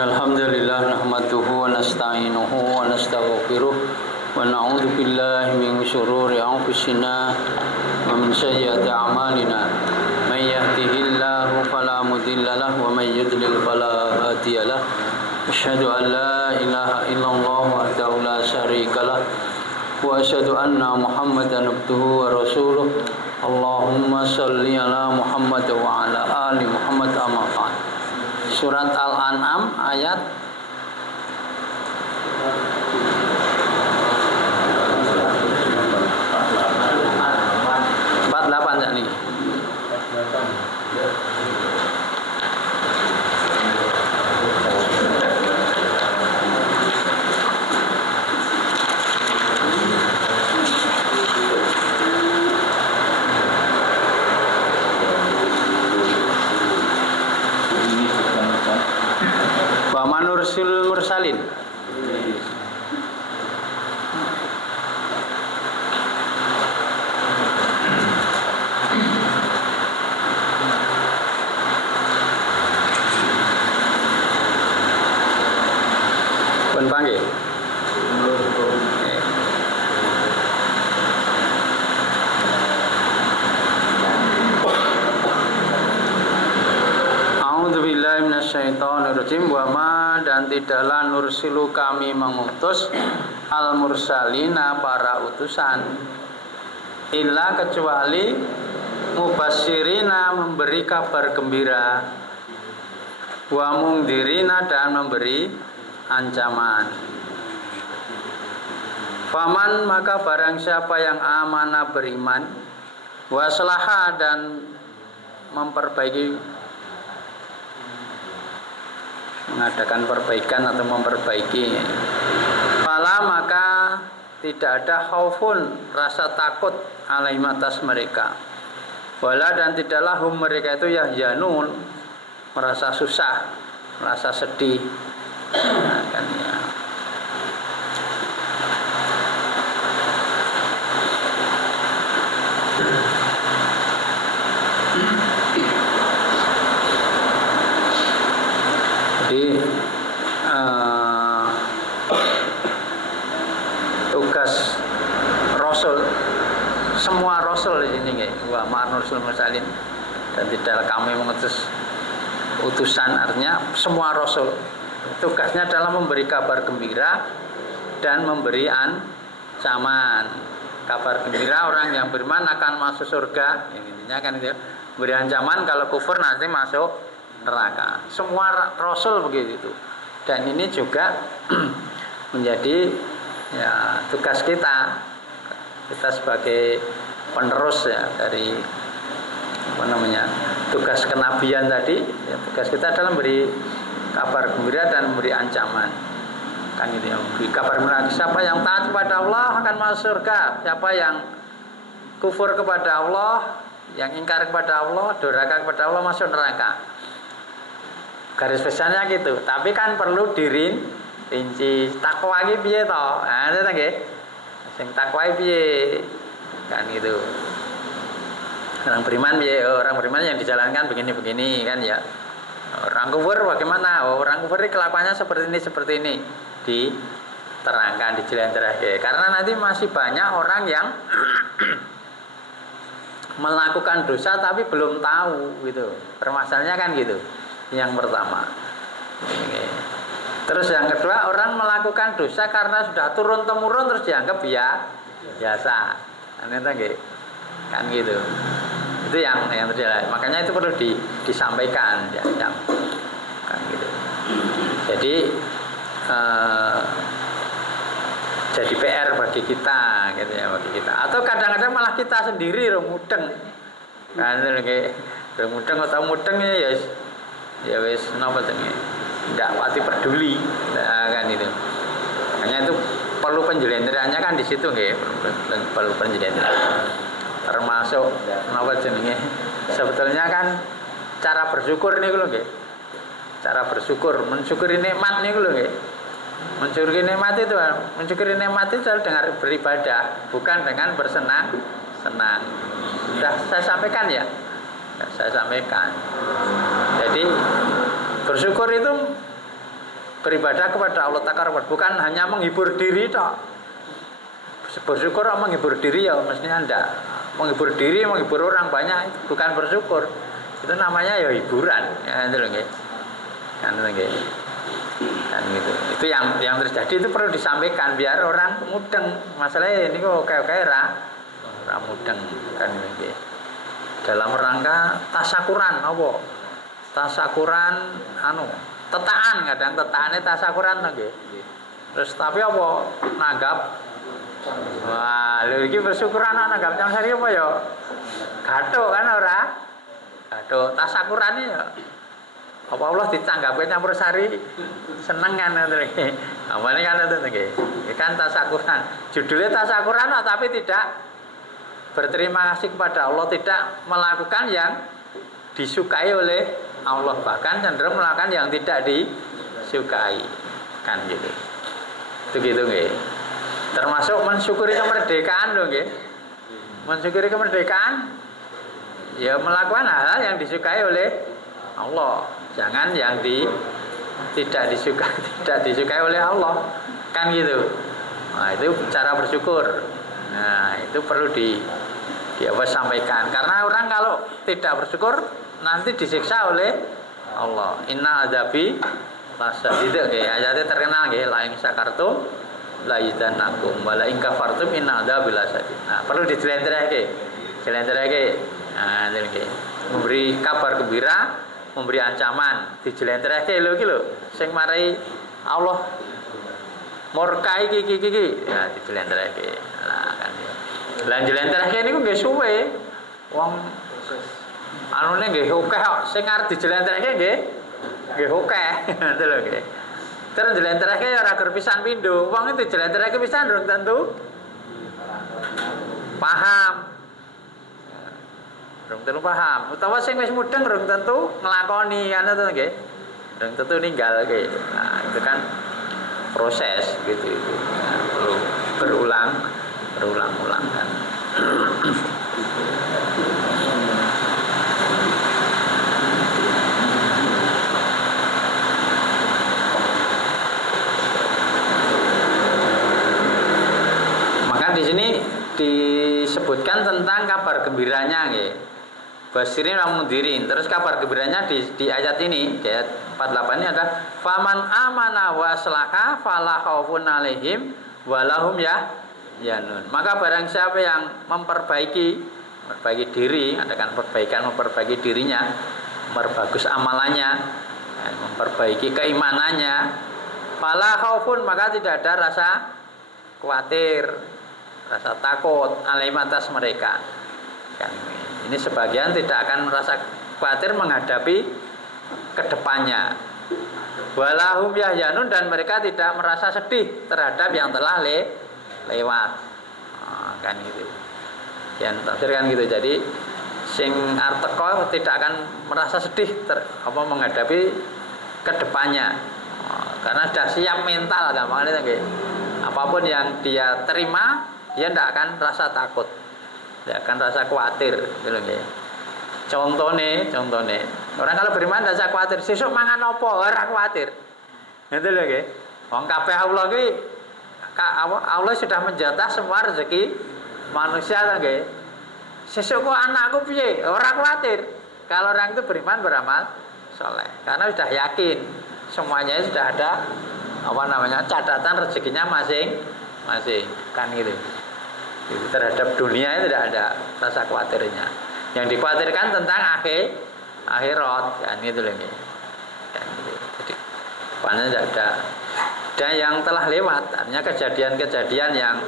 Innalhamdulillah nahmaduhu wa nasta'inuhu wa nastaghfiruh wa na'udzu billahi min syururi anfusina wa min sayyiati a'malina. May yahdihillahu fala mudilla lahu wa may yudlil fala hadiya lahu. Asyhadu an la ilaha illallah wahdahu la syarika lah wa asyhadu anna Muhammadan abduhu wa rasuluh. Allahumma shalli ala Muhammad wa ala ali Muhammad amma ba'd. Surat Al-An'am ayat 48 ya nih. Wa manursil mursalin. Pun panggil. A'udzubillahi minasyaitonirrajim. Wa ma dan tidaklah nursilu kami mengutus al mursalina para utusan illa kecuali mubasyirina memberi kabar gembira wa mungdirina dan memberi ancaman. Faman maka barang siapa yang amanah beriman waslaha dan mengadakan perbaikan atau memperbaiki, fala maka tidak ada khaufun rasa takut alaihim atas mereka, wala dan tidaklah hum mereka itu yahyanun merasa susah, merasa sedih. Nah, kan ya. Jadi tugas Rasul, semua Rasul di sini wa manursul mursalin dan tidak kami mengutus utusan, artinya semua Rasul tugasnya adalah memberi kabar gembira dan memberi ancaman. Kabar gembira orang yang beriman akan masuk surga, intinya kan itu. Beri ancaman kalau kufur nanti masuk neraka. Semua Rasul begitu. Dan ini juga menjadi ya tugas kita sebagai penerus ya dari tugas kenabian tadi ya, tugas kita adalah memberi kabar gembira dan memberi ancaman, kan gitu ya. Beri kabar gembira, siapa yang taat kepada Allah akan masuk surga, siapa yang kufur kepada Allah, yang ingkar kepada Allah, durhaka kepada Allah, masuk neraka. Garis besarnya gitu, tapi kan perlu dirinci takwa iki piye to? Nah, itu nggih. Sing takwa piye? Kan gitu. Orang beriman piye? Orang beriman yang dijalankan begini-begini kan ya. Orang kufur bagaimana? Orang kufur kelakuannya seperti ini diterangkan, dijelaskan. Karena nanti masih banyak orang yang melakukan dosa tapi belum tahu gitu. Permasalahannya kan gitu. Yang pertama. Terus yang kedua, orang melakukan dosa karena sudah turun temurun terus dianggap biasa. Kan gitu. Itu yang terjadi. Makanya itu perlu disampaikan ya, kan gitu. Jadi jadi PR bagi kita gitu ya, bagi kita. Atau kadang-kadang malah kita sendiri mudeng. Kan mudeng atau mudeng ya wis napa jenenge? Enggak pati peduli. Nah, kan itu. Makanya itu perlu penjelasannya kan di situ nggih, perlu penjelasan. Termasuk napa jenenge? Sebetulnya kan cara bersyukur niku lho nggih. Cara bersyukur, mensyukuri nikmat niku lho nggih. Mensyukuri nikmat itu dengan beribadah, bukan dengan bersenang-senang. Sudah saya sampaikan ya. Saya sampaikan. Jadi bersyukur itu beribadah kepada Allah Ta'ala, bukan hanya menghibur diri toh. Bersyukur atau menghibur diri ya mestinya enggak. Menghibur diri, menghibur orang banyak itu bukan bersyukur. Itu namanya ya hiburan. Ya itu loh nggih. Kan nggih. Kan gitu. Itu yang terjadi itu perlu disampaikan biar orang mudeng. Masalahnya ini kok kayak ora mudeng kan nggih. Dalam rangka tasakuran apa? Tasakuran tetaan, kadang tetaane tasakuran nggih. Terus tapi apa? Nanggap wah, lho iki bersyukuran nanggap campur apa ya? Gathuk kan ora? Gathuk tasakurane ya. Apa Allah ditanggapke campur sari seneng kan ngono iki. Amane kan ngono nggih. Kan tasakuran. Judulnya tasakuran tapi tidak berterima kasih kepada Allah, tidak melakukan yang disukai oleh Allah, bahkan cenderung melakukan yang tidak disukai. Kan gitu. Itu gitu nggih. Termasuk mensyukuri kemerdekaan loh nggih. Mensyukuri kemerdekaan ya melakukan hal yang disukai oleh Allah. Jangan yang tidak disukai oleh Allah. Kan gitu. Nah, itu cara bersyukur. Nah, itu perlu sampaikan. Karena orang kalau tidak bersyukur nanti disiksa oleh Allah. Inna adzabi lasyadid. Ayatnya terkenal nggih, la in syakartum la yizidanakum wa la in kafartum inna adzabi lasyadid. Nah, perlu dijelentrehke. Nah, nggih. Memberi kabar gembira, memberi ancaman, dijelentrehke lho iki lho. Sing marai Allah murka iki. Ya dijelentrehke. Nah, kan. Lah jelentrehke niku nggih suwe. Wong anune nggih akeh sing arep dijelentrehke nggih akeh. Ngoten lho nggih. Terus jelentrehke ya ora ger pisan pindho. Wong itu jelentrehke pisan durung tentu paham. Durung tentu paham. Utawa sing wis mudeng durung tentu nglakoni kan to nggih. Durung tentu ninggalke. Nah, itu kan proses gitu itu. Nah, perlu berulang-ulang kan. Maka di sini disebutkan tentang kabar gembiranya nggih. Basirin wa mundirin. Terus kabar gembiranya di ayat ini, di ayat 48 ini ada faman amana wa aslaha fala khaufun alaihim wa lahum yanun. Maka barang siapa yang memperbaiki diri, adakan memperbaiki dirinya, memperbagus amalannya, memperbaiki keimanannya, fala khaufun, maka tidak ada rasa khawatir, rasa takut alaihim atas mereka. Kan ini sebagian tidak akan merasa khawatir menghadapi kedepannya. Walahum yahyanun, dan mereka tidak merasa sedih terhadap yang telah lewat. Kan gitu. Yang tafsir kan gitu. Jadi sing arep teko tidak akan merasa sedih menghadapi kedepannya. Karena sudah siap mental gampangnya nggih. Apapun yang dia terima, dia tidak akan rasa takut. Tidak akan rasa khawatir, gitu nggih. Contohnya, orang kalau beriman tidak usah khawatir. Sesuk mangan apa, ora khawatir. Gitu lho nggih. Wong kabeh Allah sudah menjatah semua rezeki manusia kan nggih. Sesuk kok anakku piye? Ora khawatir. Kalau orang itu beriman beramal soleh, karena sudah yakin semuanya sudah ada catatan rezekinya masing-masing kan gitu. Terhadap dunia itu tidak ada rasa khawatirnya. Yang dikhawatirkan tentang akhirat kan gitu loh. Kan gitu. Jadi panjang tidak ada. Dan yang telah lewat, artinya kejadian-kejadian yang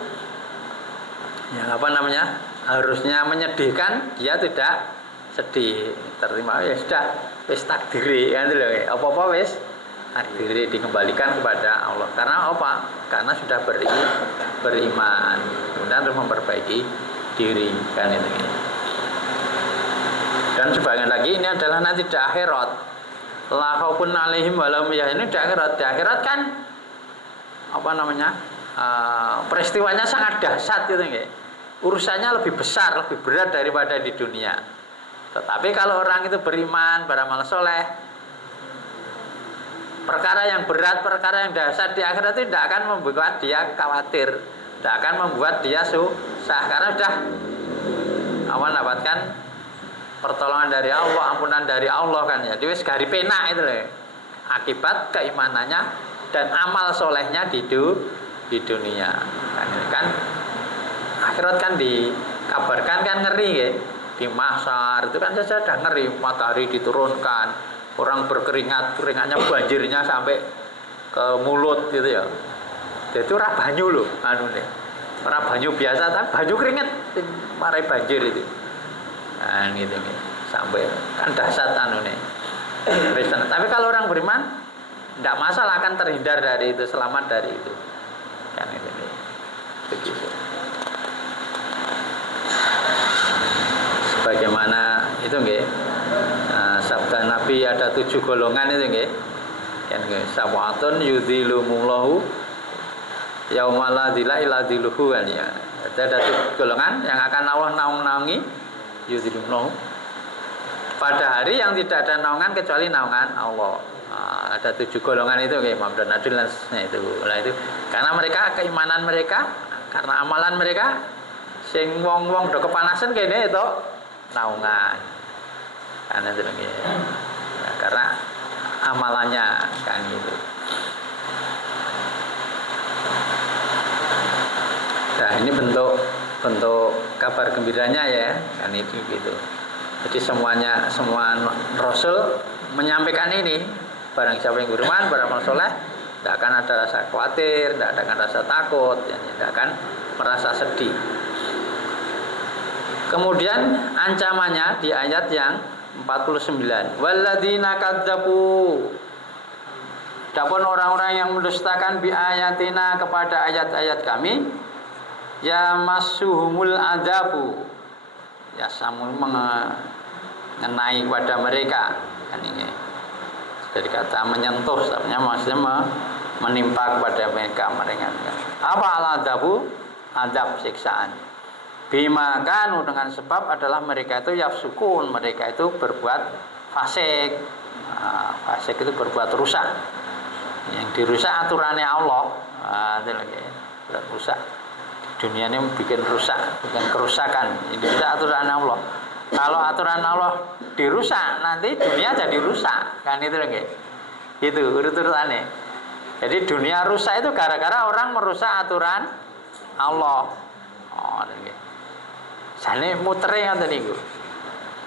harusnya menyedihkan, dia tidak sedih, terima ya sudah, wis takdiri kan gitu loh. Apa-apa wis takdiri dikembalikan kepada Allah. Karena apa? Karena sudah beriman. Kemudian harus memperbaiki diri kan itu. Dan sebagian lagi ini adalah nanti di akhirat. La khaufun alaihim wa lahum yahzanun. Di akhirat. Di akhirat kan peristiwanya sangat dahsyat gitu nggih. Urusannya lebih besar, lebih berat daripada di dunia. Tetapi kalau orang itu beriman, beramal soleh, perkara yang berat, perkara yang dahsyat di akhirat itu tidak akan membuat dia khawatir, tidak akan membuat dia susah, karena sudah mendapatkan pertolongan dari Allah, ampunan dari Allah kan ya. Jadi segari penak itu loh. Akibat keimanannya dan amal solehnya di dunia. Kan akhirat kan dikabarkan kan ngeri ya. Di mahsyar itu kan saja sudah ngeri, matahari diturunkan, orang berkeringat, keringatnya banjirnya sampai ke mulut gitu ya. Jadi itu ora banyu loh nih. Ora banyu biasa tapi banyu keringet marai banjir itu. Nah gitu nih. Sampai kan dahsyat nih. Tapi kalau orang beriman tidak masalah, akan terhindar dari itu, selamat dari itu. Kan itu nih. Begitu. Bagaimana itu nggih, sabda Nabi ada 7 golongan itu nggih, kan nggih, sab'atun yudhilumullahu yaumala dzilla illa dzilluhu kan ya. Ada 7 golongan yang akan Allah naung-naungi yudhilumullahu pada hari yang tidak ada naungan kecuali naungan Allah. Ada 7 golongan itu nggih, Imam dan Adil itu. Lah itu karena mereka keimanan mereka, karena amalan mereka sing wong-wong do kepanasan kene itu naungan karena itu lagi ya, karena amalannya kan gitu. Nah ini bentuk kabar gembiranya ya kan itu gitu. Jadi semua Rasul menyampaikan ini, barang siapa yang beriman beramal soleh tidak akan ada rasa khawatir, tidak akan rasa takut, ya, tidak akan merasa sedih. Kemudian ancamannya di ayat yang 49. Walladzina kadzabu. Adapun orang-orang yang mendustakan bi ayatina kepada ayat-ayat kami, ya masuhumul adzabu. Ya samul mengenai pada mereka. Kan ini. Dari kata menyentuh, sebenarnya maksudnya menimpa kepada mereka. Apa al-adzabu? Azab siksaan. Bima kanu dengan sebab adalah mereka itu yafsukun, mereka itu berbuat fasik. Fasik itu berbuat rusak. Yang dirusak aturannya Allah. Itu lagi berbuat rusak. Dunia ini bikin rusak, bikin kerusakan. Ini bisa aturan Allah. Kalau aturan Allah dirusak, nanti dunia jadi rusak. Kan itu lagi. Itu urut-urutannya. Jadi dunia rusak itu gara-gara orang merusak aturan Allah. Oh, ini. Jane mutere ngoten niku.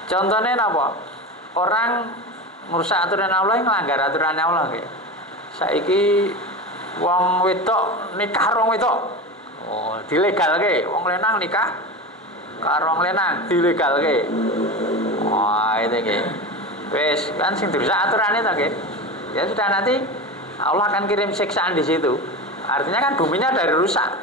Contohnya apa? Orang merusak aturan Allah, nglanggar aturan Allah nggih. Saiki wong wedok nikah karo wedok. Oh, dilegalke. Wong lanang nikah karo wong lanang dilegalke. Wah, itu nggih. Wis kan sing dirusak aturane to nggih. Ya sudah, nanti Allah akan kirim siksaan di situ. Artinya kan buminya dari rusak.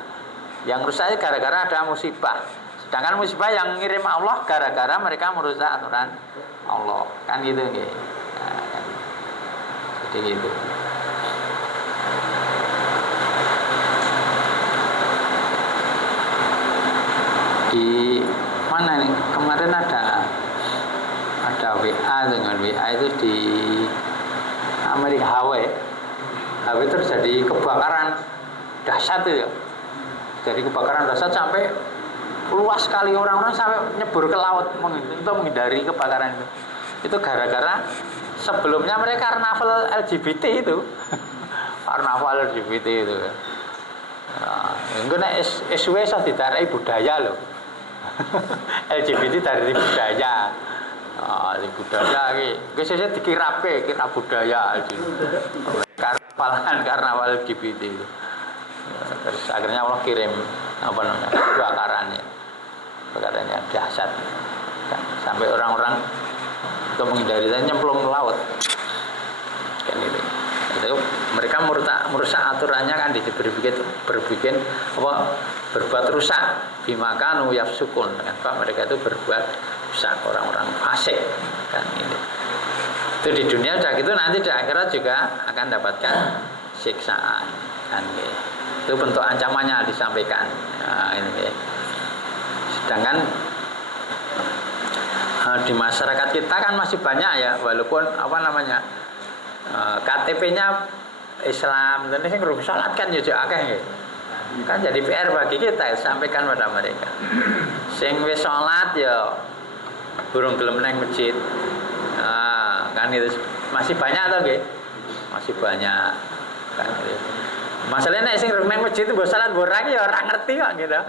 Yang rusaknya gara-gara ada musibah. Sedangkan musibah yang ngirim Allah gara-gara mereka merusak aturan Allah. Kan gitu nggih. Nah, kan. Jadi gitu. Di mana nih? Kemarin ada WA dengan WA itu di Amerika Hawaii. Hawaii terjadi kebakaran dahsyat itu ya. Jadi kebakaran dahsyat sampai luas sekali, orang-orang sampai nyebur ke laut untuk menghindari kebakaran itu. Itu gara-gara sebelumnya mereka karnaval LGBT itu. Karnaval LGBT itu. Nah, itu nek SW sah ditarai budaya loh. LGBT dari budaya. Di budaya iki sesuk dikirape, kira budaya iki. Karnaval LGBT itu. Terus akhirnya Allah kirim kebakarannya dahsyat kan, sampai orang-orang untuk menghindari nyemplung ke laut kan itu mereka merusak aturannya kan, berbikin berbuat rusak bimakanu yafsukun kan, mereka itu berbuat rusak, orang-orang fasik kan itu di dunia udah gitu, nanti di akhirat juga akan dapatkan siksaan kan itu bentuk ancamannya disampaikan. Nah, ini sedangkan di masyarakat kita kan masih banyak ya, walaupun KTP-nya Islam, dan sing rung salat kan yo akeh nggih. Kan jadi PR bagi kita sampaikan pada mereka. Sing wis salat ya burung gelem nang masjid. Kan itu masih banyak atau nggih? Masih banyak. Kan gitu. Masalahnya nek sing rung nang masjid mbok salat mbok ora ya ora ngerti kok gitu.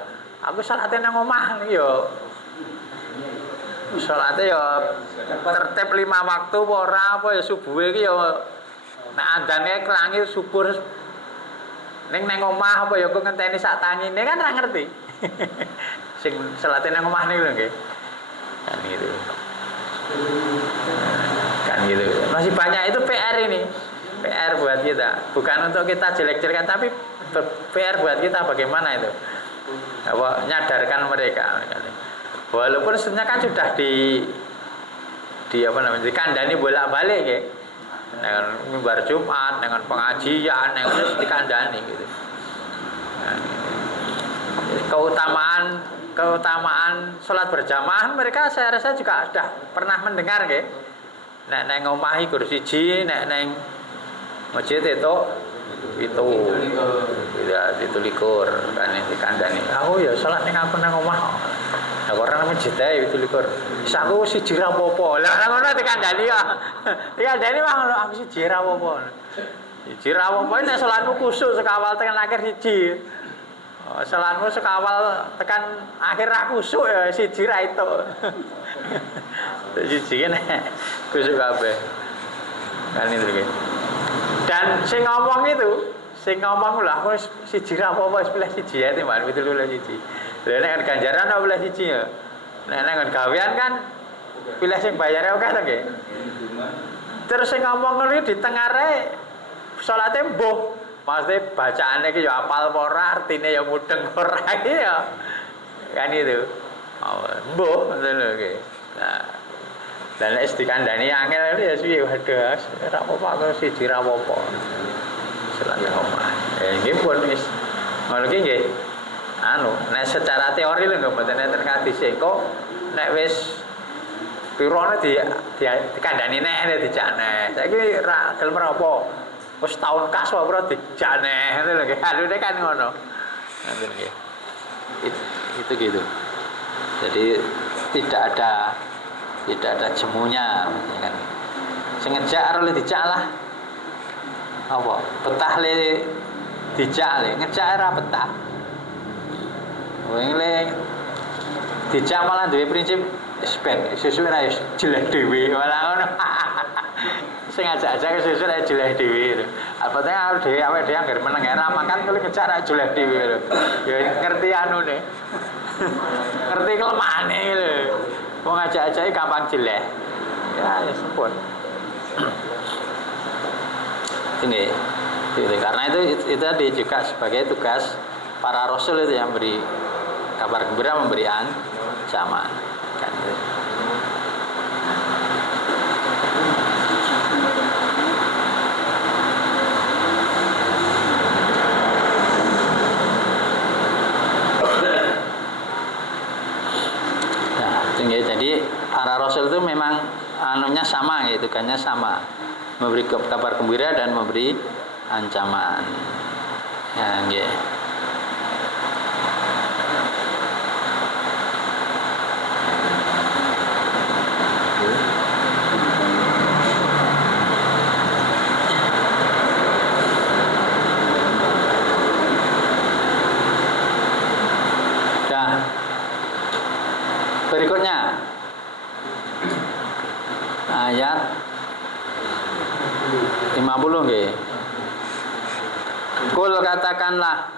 Aku salate nang omah yo salate yo tertib 5 waktu apa ora apa ya subuh iki yo nek adzane kelangi subuh ning omah apa ya kok ngenteni sak tangine kan ora ngerti. Sing salate nang omah niku lho nggih. Kan gitu. Kan gitu. Masih banyak itu PR ini. PR buat kita. Bukan untuk kita jelek-jelekan tapi PR buat kita bagaimana itu. Apa nyadarkan mereka. Walaupun sebenarnya kan sudah di apa namanya dikandani bolak-balik ya. Dengan mimbar Jumat, dengan pengajian, yang harus dikandani gitu. Nah, keutamaan sholat berjamaah mereka saya rasa juga sudah pernah mendengar ya. Nek neng omahi guru siji, nek neng masjid itu likur kan dikandani. Oh ya sholat neng apa neng omah. Nah orang masjid itu likur. Saku siji ra apa-apa. Lah ngono dikandani ya. Dikandani mah aku siji ra apa-apa. Siji ra apa-apa nek salatmu kusuk sekawal tekan akhir siji. Salatmu sekawal tekan akhir ra kusuk ya siji ra itu. Siji nek kusuk kabeh. Kan itu iki. Dan sing ngomong lah wis siji ra apa-apa wis pilih siji ya teman itu lho siji. Lah nek ganjaran ora pilih siji ya. Nek gawean kan pilih sing bayare akeh to nggih. Terus sing ngomong ngono di tengare salate mbuh. Pasti bacaane iki ya apal apa ora, artine ya mudeng ora iki ya. Kan itu. Mbuh ngono nggih. Nah, dan nek dikandani angel ya suwi waduh ora apa-apa kok siji ra apa-apa. Selane omah. Nggih pun wis ngono ki nggih. Nek secara teori lho mboten enten hadis kok nek wis pirone dikandani nek dijakne. Saiki ra gelem apa. Wis taun kas wae ora dijakne ngono lho nggih. Alune kan ngono. Ngoten nggih. Itu gitu. Jadi tidak ada jemunya kan. Sing ngejak ora dijak lah. Apa? Betah le dijak le, ngejak ora betah. Wong le dijak malah duwe prinsip spek sesuai ra jelek dhewe malah ngono. Sing ajak-ajak sesuai ra jelek dhewe. Apa teh awake dhewe anggere meneng ra makan kali ngejak ra jelek dhewe lho. Ya ngerti anune. Ngerti kelemahane lho. Wong ajak-ajake gampang jelek. Ya sempun. Ini karena itu tadi juga sebagai tugas para rasul itu yang beri kabar gembira, memberi ancaman kan gitu. Nah, jadi para rasul itu memang anunya sama gitu, tugasnya sama, memberi kabar gembira dan memberi ancaman. Ya, nggih. Nah, berikutnya ayat 50 nggih. Kul katakanlah,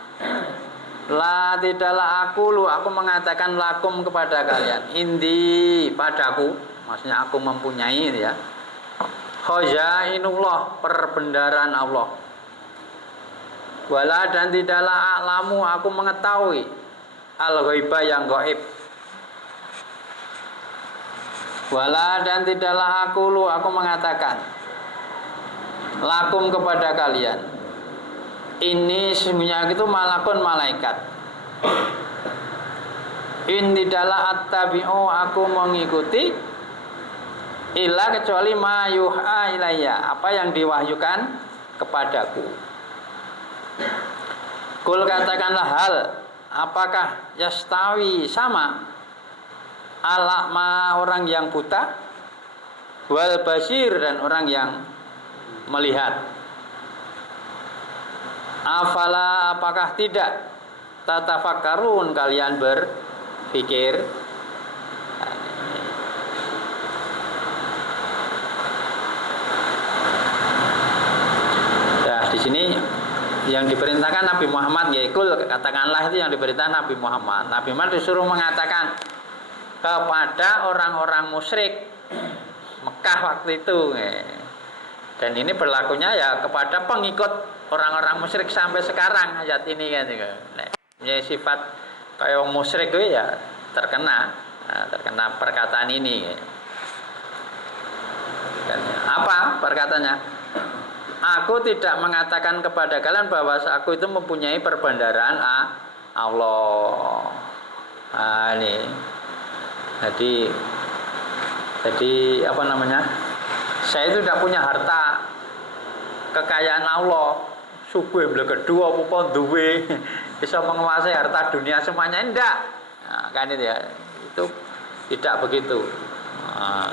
la tidaklah aku mengatakan lakum kepada kalian, indi padaku, maksudnya aku mempunyai ya. Khazainullah, perbendaharaan Allah. Wala dan tidaklah a'lamu, aku mengetahui al-ghaibah yang gaib. Wala dan tidaklah aku mengatakan lakum kepada kalian, ini sesungguhnya itu malakun malaikat. In tidaklah attabi'u, aku mengikuti illa kecuali ma yuha ilayya, apa yang diwahyukan kepadaku. Kul katakanlah hal, apakah yastawi sama alama orang yang buta wal basir dan orang yang melihat. Afala apakah tidak tatafakkarun kalian berpikir. Nah, di sini yang diperintahkan Nabi Muhammad, yaitu katakanlah itu yang diperintahkan Nabi Muhammad. Nabi Muhammad disuruh mengatakan kepada orang-orang musyrik Mekah waktu itu. Dan ini berlakunya ya kepada pengikut orang-orang musyrik sampai sekarang ayat ini kan. Ini sifat kayak musyrik itu ya terkena perkataan ini. Dan apa perkataannya? Aku tidak mengatakan kepada kalian bahwa aku itu mempunyai perbendaharaan Allah. Nah, ini. Jadi apa namanya? Saya itu tidak punya harta kekayaan Allah. Subuh kedua apa duwe bisa menguasai harta dunia semuanya, enggak. Nah, kan itu ya. Itu tidak begitu. Nah,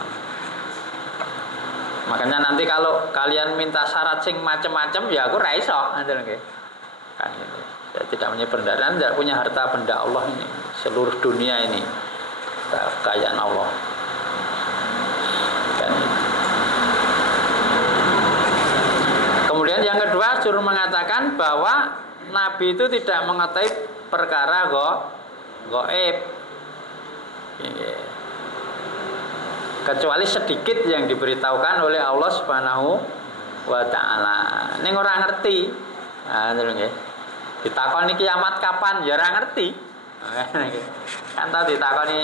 makanya nanti kalau kalian minta syarat sing macam-macam ya aku ra iso ngoten nggih. Kan gitu. Saya tidak punya perbendaharaan, tidak punya harta benda Allah ini, seluruh dunia ini kekayaan Allah. Kan gitu. Kemudian yang kedua suruh mengatakan bahwa Nabi itu tidak mengetahui perkara gaib. Kecuali sedikit yang diberitahukan oleh Allah Subhanahu wa taala. Ning ora ngerti. Nah, ngono nggih. Ditakoni kiamat kapan ya ora ngerti. Kan tadi ditakoni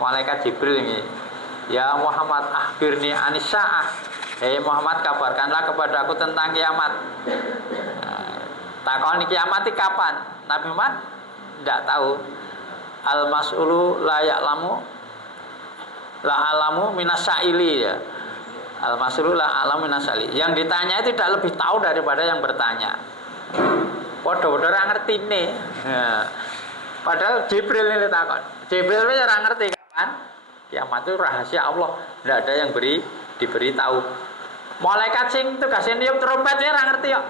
malaikat Jibril nggih. Ya Muhammad akhbirni anisa'ah. Hei Muhammad kabarkanlah kepada aku tentang kiamat. Nah, takoni kiamat itu kapan? Nabi Muhammad tidak tahu. Al-mas'ulu la ya'lamu la alamu minasaili ya. Al-mas'ulu la alamu minasaili. Yang ditanya itu tidak lebih tahu daripada yang bertanya. Padha-padha ora ngertine. Nah, padahal Jibril ini takon. Jibril itu ora ngerti kapan. Kiamat itu rahasia Allah, tidak ada yang diberi tahu. Malaikat sing tugasnya niup trompet ini ora ngerti kok.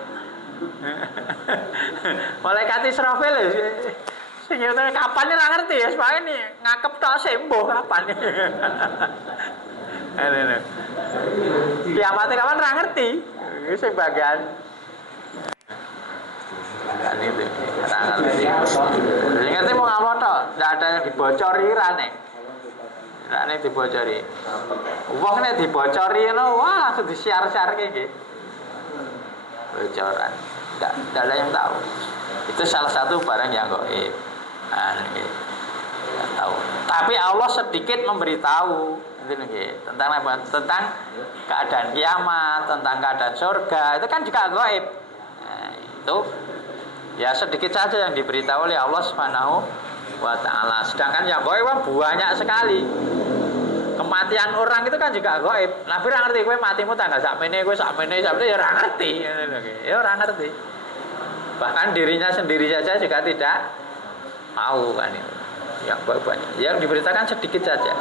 Malaikat Israfil sing kapan ora ngerti ya, supaya ini ngakep tok sembuh kapan. Ini. Kiamatnya kapan ora ngerti. Ini sing bagian kan itu ora ngerti. Ngerti mau ngapa tok, ndak ada yang dibocori rane. Rane dibocori. Wong nek dibocori ngono, wah langsung disiar-siarke nggih. Bocoran. Ndak ada yang tahu. Itu salah satu barang yang gaib. Nggak tahu. Tapi Allah sedikit memberitahu tentang apa? Tentang keadaan kiamat, tentang keadaan surga. Itu kan juga gaib. Nah, itu ya sedikit saja yang diberitahu oleh Allah Subhanahu wa taala. Sedangkan yang gaib banyak sekali. Kematian orang itu kan juga gaib. Nabi ora ngerti kowe matimu tanggal sakmene, kowe sakmene ya ora ngerti. Ya ora ngerti. Bahkan dirinya sendiri saja juga tidak tahu kan itu. Yang banyak. Yang diberitakan sedikit saja.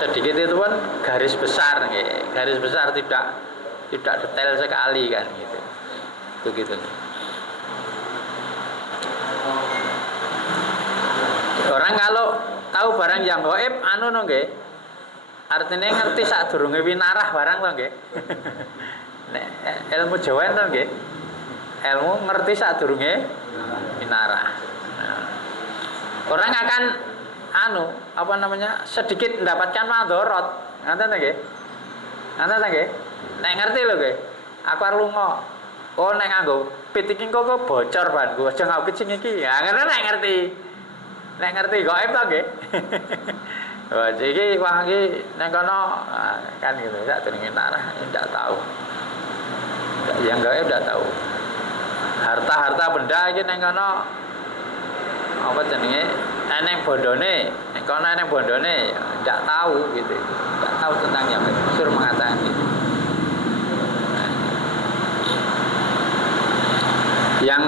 Sedikit itu pun garis besar, garis besar tidak detail sekali kan gitu. Begitu. Orang kalau tahu barang yang gaib anu no nggih. Artinya ngerti sadurunge winarah barang to nggih. Nek ilmu Jawa to nggih. Ilmu ngerti sadurunge winarah. Orang akan sedikit mendapatkan madharat. Ngoten nggih. Ngoten nggih. Nek ngerti lho nggih. Aku arep lunga. Oh nek nganggo pit iki kok bocor ban. Aja nganggo pit sing iki. Ya ngono nek ngerti. Nek ngerti gaib to nggih. Wah, iki wah iki nek kono kan gitu. Sak jenenge narah ndak tahu. Yang gaib ndak tahu. Harta-harta benda iki nek kono apa jenenge eneng bondone, nek kono eneng bondone ndak tahu gitu. Ndak tahu tentang yakin, disuruh mengatakan itu. Yang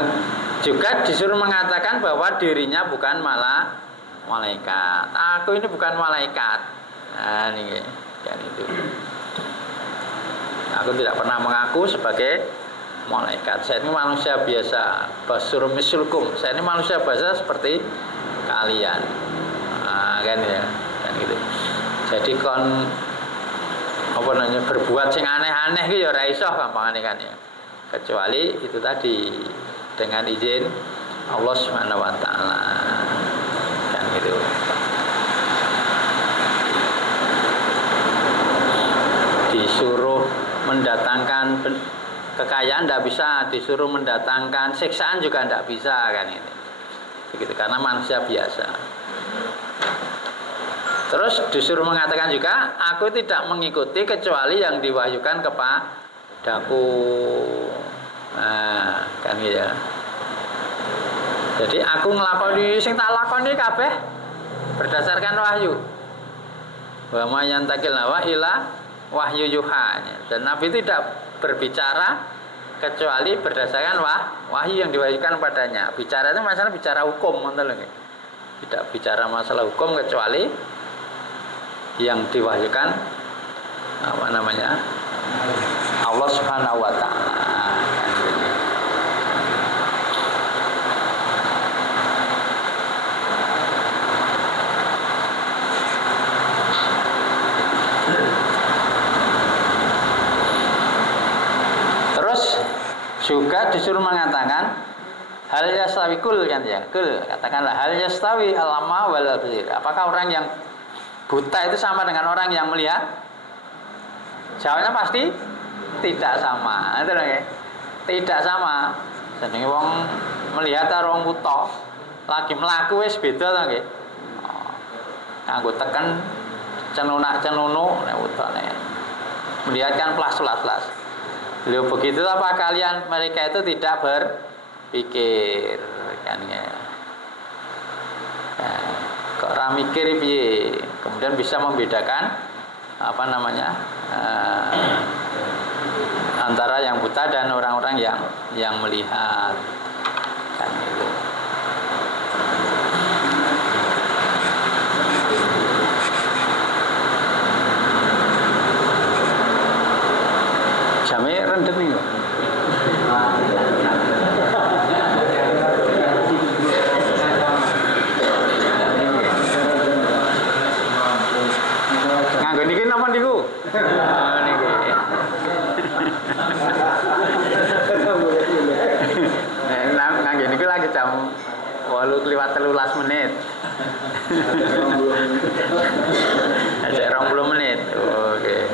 juga disuruh mengatakan bahwa dirinya bukan malah malaikat. Aku ini bukan malaikat. Nah, ini kan itu. Aku tidak pernah mengaku sebagai malaikat. Saya ini manusia biasa. Basur misulkum. Saya ini manusia biasa seperti kalian. Nah, kan ya, kan gitu. Jadi kon apa namanya berbuat sing aneh-aneh ki ya ora iso gampangane kan ya. Kecuali itu tadi dengan izin Allah Subhanahu wa taala. Kan gitu. Disuruh mendatangkan kekayaan tidak bisa, disuruh mendatangkan siksaan juga tidak bisa kan ini. Begitu karena manusia biasa. Terus disuruh mengatakan juga aku tidak mengikuti kecuali yang diwahyukan kepadaku. Nah, kan gitu ya. Jadi aku nglakoni sing tak lakoni kabeh berdasarkan wahyu. Wa ma yantakil hawa ila wahyu yuha. Dan Nabi tidak berbicara kecuali berdasarkan wahyu yang diwahyukan padanya. Bicara itu masalah bicara hukum, tidak bicara masalah hukum kecuali yang diwahyukan apa namanya Allah Subhanahu wa taala. Terus juga disuruh mengatakan hal yastawi kul kan ya, kul katakanlah hal yastawi al-ama wal basir. Apakah orang yang buta itu sama dengan orang yang melihat? Jawabnya pasti tidak sama. Itu ya. Tidak sama. Jadi wong melihat karo wong buta lagi mlaku wis beda to nggih. Nganggo teken cenunak-cenunu nek utane. Melihat kan plas-plas. Beliau begitu apa kalian mereka itu tidak berpikir kan ya. Nah, kok ora mikir piye? Kemudian bisa membedakan apa namanya antara yang buta dan orang-orang yang melihat kan itu. Jame rendem nih. Nganggo niki napa niku? Niki. Nganggo niki lagi jam 8:13 menit. Ada 20 menit. Oke.